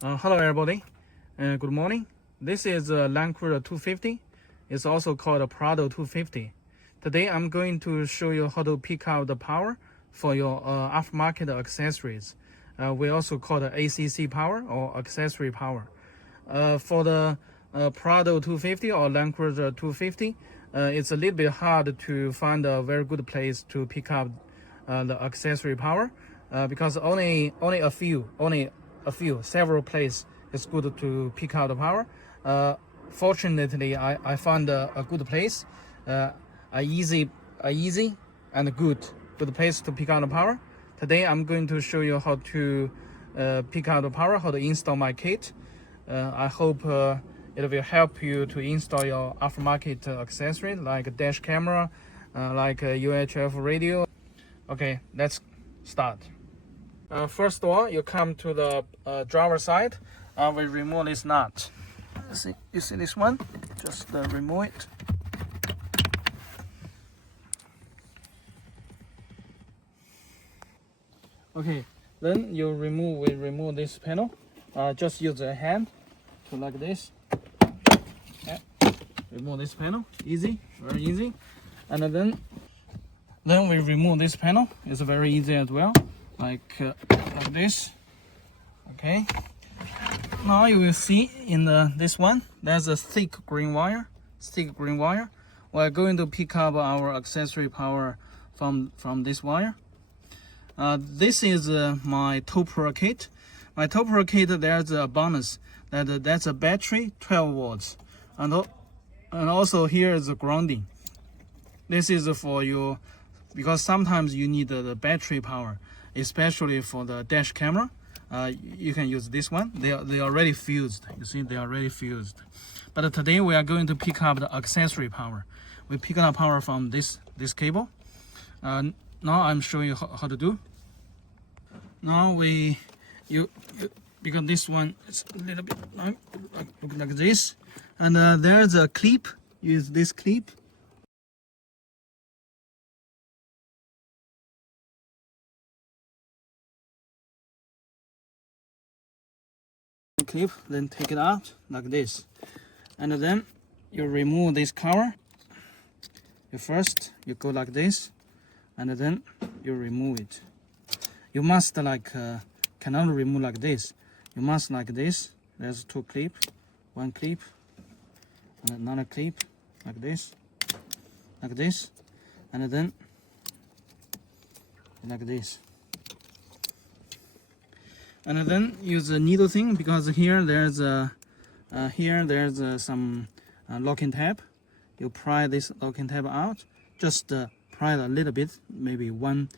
Hello everybody, good morning. This is a LandCruiser 250. It's also called a Prado 250. Today I'm going to show you how to pick out the power for your aftermarket accessories. We also call it ACC power or accessory power. For the Prado 250 or LandCruiser 250, it's a little bit hard to find a very good place to pick up the accessory power because only a few, several places it's good to pick out the power. Fortunately, I found a good place, a easy and good place to pick out the power. Today I'm going to show you how to pick out the power, how to install my kit. I hope it will help you to install your aftermarket accessory like a dash camera, like a UHF radio. Okay, let's start. First of all, you come to the driver side. We remove this nut. You see this one? Just remove it. Okay, then we remove this panel. Just use a hand to like this. Yeah. Remove this panel. Easy, very easy. And then we remove this panel. It's very easy as well. Like this. Okay. Now you will see in this one, there's a thick green wire. We're going to pick up our accessory power from this wire. This is my Topper kit. My Topper kit, there's a bonus that's a battery 12 volts, and also here is the grounding. This is for you because sometimes you need the battery power, especially for the dash camera. You can use this one. They are already fused. You see, they are already fused. But today we are going to pick up the accessory power. We pick up power from this cable. Now I'm showing you how to do. Now because this one is a little bit look like this, and there's a clip. Use this clip. Clip, then take it out like this, and then you remove this cover. You go like this, and then you remove it. You must cannot remove like this. You must like this. There's two clips, one clip and another clip like this, and then like this. And then use a needle thing because here there's some locking tab. You pry this locking tab out. Just pry a little bit, maybe one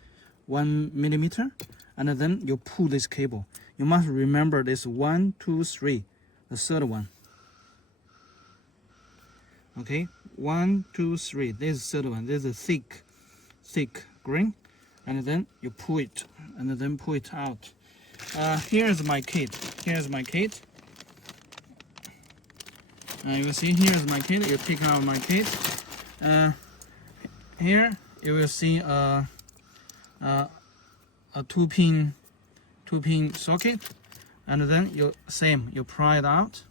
millimeter, and then you pull this cable. You must remember this 1, 2, 3, the third one. Okay, 1, 2, 3. This is the third one. This is a thick green, and then you pull it, and then pull it out. Here's my kit. You will see here's my kit. You pick out my kit. Here you will see a two-pin socket, and then you pry it out.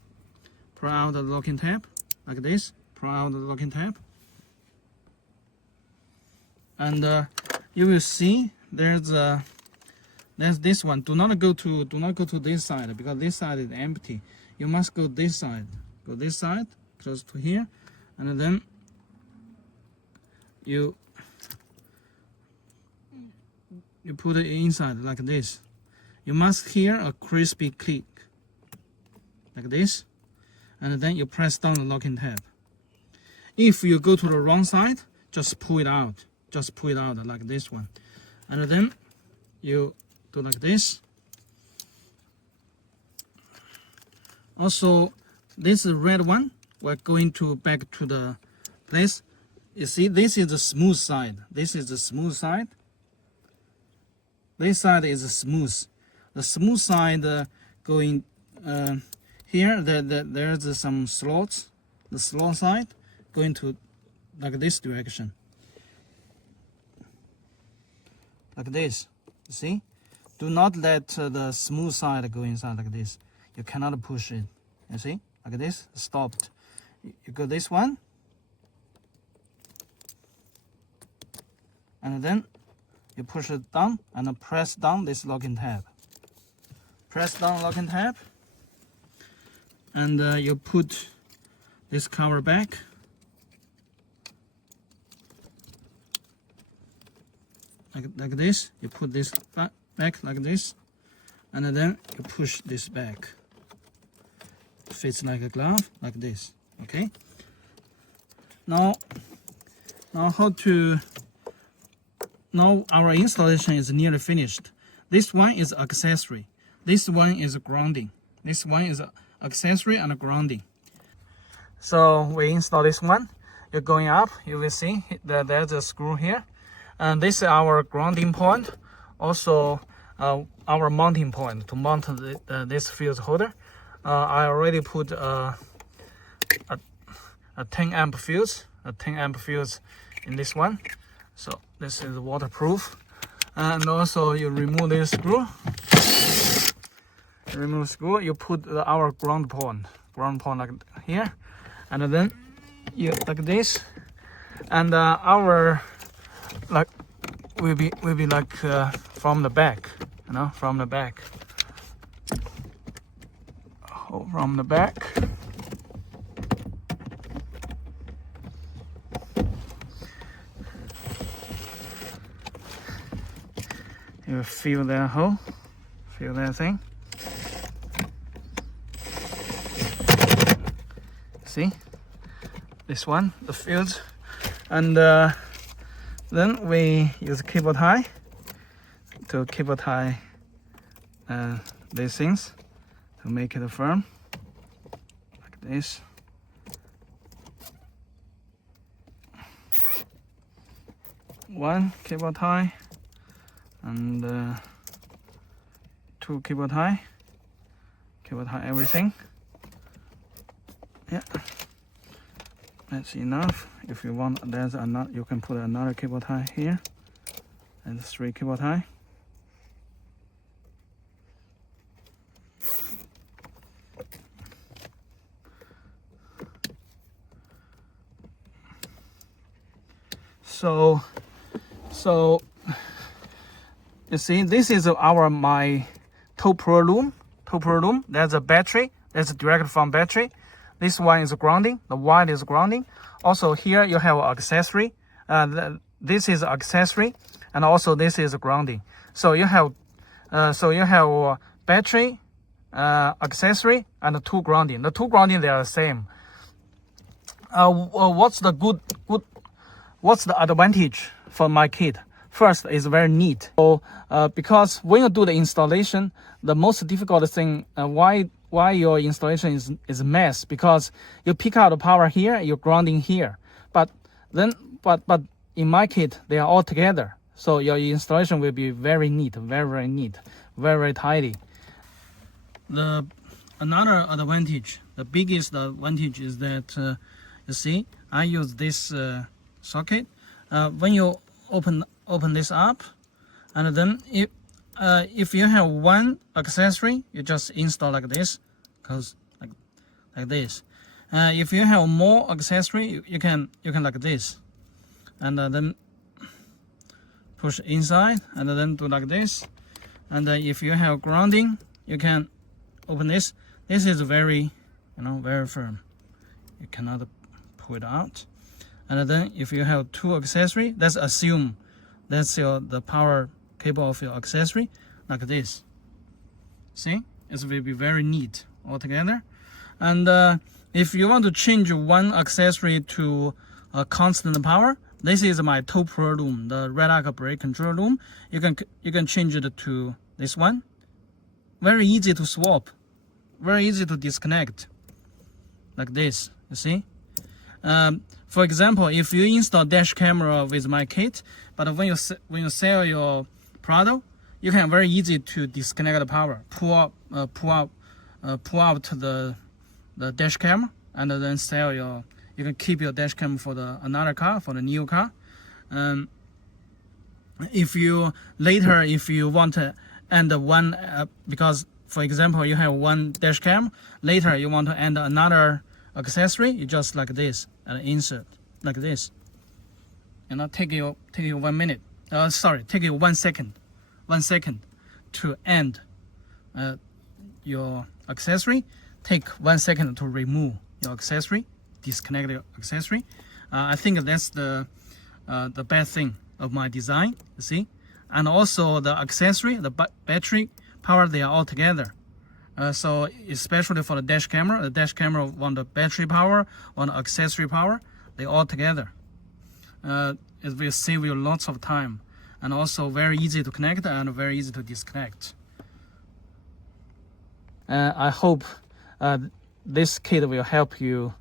Pry out the locking tab like this. And you will see there's this one. Do not go to this side because this side is empty. You must go this side. Go this side, close to here, and then you put it inside like this. You must hear a crispy click like this, and then you press down the locking tab. If you go to the wrong side, just pull it out. Like this one, and then you do like this. Also, this red one, we're going to back to the place. You see, this is the smooth side. This side is smooth. The smooth side going here. There's some slots. The slot side going to like this direction. Like this. You see? Do not let the smooth side go inside like this. you cannot push it. You see, like this, stopped. You go this one, and then you push it down and press down this locking tab. Press down locking tab, and you put this cover back. Like this, you put this back like this, and then you push this back. Fits like a glove, like this. Okay. Now our installation is nearly finished. This one is accessory. This one is grounding. This one is accessory and grounding. So we install this one. You're going up. You will see that there's a screw here. And this is our grounding point, also our mounting point to mount this fuse holder. I already put a 10 amp fuse, in this one. So this is waterproof. And also you remove this screw. You put our ground point like here, and then you like this, and our like will be like from the back, from the back. From the back. You feel that hole, feel that thing. See, this one, the fuse, and then we use cable tie to cable tie these things to make it firm, like this. One cable tie and two cable tie everything. Yeah, that's enough. If you want, there's another, you can put another cable tie here, and 3 cable tie. So you see, this is my top room. There's a battery. That's direct from battery. This one is grounding. The white is grounding. Also here you have accessory. This is accessory, and also this is grounding. So you have battery, accessory, and 2 grounding. The 2 grounding, they are the same. What's the advantage for my kit? First, it's very neat. So because when you do the installation, the most difficult thing, why your installation is a mess, because you pick out the power here, you're grounding here, but in my kit they are all together, so your installation will be very neat, very neat, very tidy. Another advantage, the biggest advantage, is that you see, I use this socket. When you open this up, and then if you have one accessory, you just install like this, cause like this. If you have more accessory, you can like this, and then push inside, and then do like this. And if you have grounding, you can open this. This is very, very firm. You cannot pull it out. And then if you have 2 accessory, let's assume that's the power cable of your accessory, like this. See, it will be very neat altogether. And if you want to change one accessory to a constant power, this is my top room, the red arc brake control room. You can change it to this one. Very easy to swap, very easy to disconnect, like this. You see. For example, if you install dash camera with my kit, but when you sell your Prado, you can very easy to disconnect the power, pull out the dash camera, and then sell you can keep your dash cam for another car, for the new car. If you want to end one, because For example, you have one dash cam. Later, you want to add another accessory. You just like this and insert like this. And take you 1 minute. Take you 1 second. 1 second to end your accessory. Take 1 second to remove your accessory. Disconnect your accessory. I think that's the best thing of my design. You see, and also the accessory, the battery power, they are all together. So especially for the dash camera want the battery power, want the accessory power, they all together. It will save you lots of time, and also very easy to connect and very easy to disconnect. I hope this kit will help you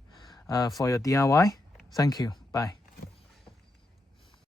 for your DIY. Thank you. Bye.